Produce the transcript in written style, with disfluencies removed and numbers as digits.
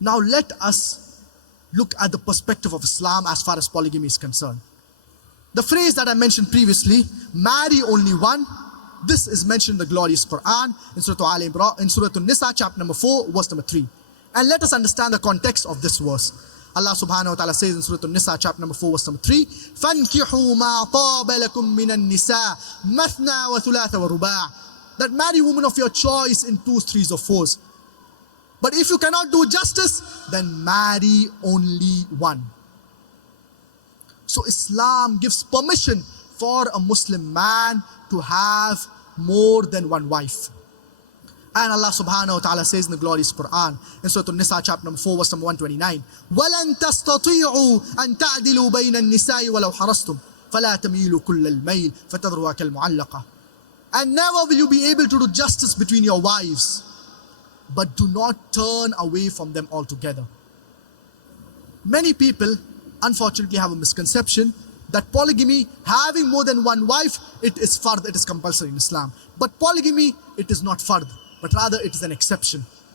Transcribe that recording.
Now let us look at the perspective of Islam as far as polygamy is concerned. The phrase that I mentioned previously, marry only one, this is mentioned in the glorious Quran in Surah Al Imran, in Surah An-Nisa, chapter number 4, verse number 3. And let us understand the context of this verse. Allah subhanahu wa ta'ala says in Surah An-Nisa, chapter number 4, verse number 3, فَانْكِحُوا مَا طَابَ لَكُم مِّنَ النِّسَاءِ مَثْنَى وَثُلَاثَ وَرُبَاعَ. That marry women of your choice in 2s, 3s, or 4s. But if you cannot do justice, then marry only one. So Islam gives permission for a Muslim man to have more than one wife. And Allah subhanahu wa ta'ala says in the glorious Quran, in Surah An-Nisa, chapter number 4, verse number 129, وَلَن تَسْتَطِيعُوا أَن تَعْدِلُوا بَيْنَ النِّسَاءِ وَلَوْ حَرَصْتُمْ فَلَا تَمِيلُوا كُلَّ الْمَيْلِ فَتَذْرُوهَا كَالْمُعَلَّقَةِ. And never will you be able to do justice between your wives, but do not turn away from them altogether. Many people unfortunately have a misconception that polygamy, having more than one wife, it is fard, it is compulsory in Islam. But polygamy, it is not fard, but rather it is an exception.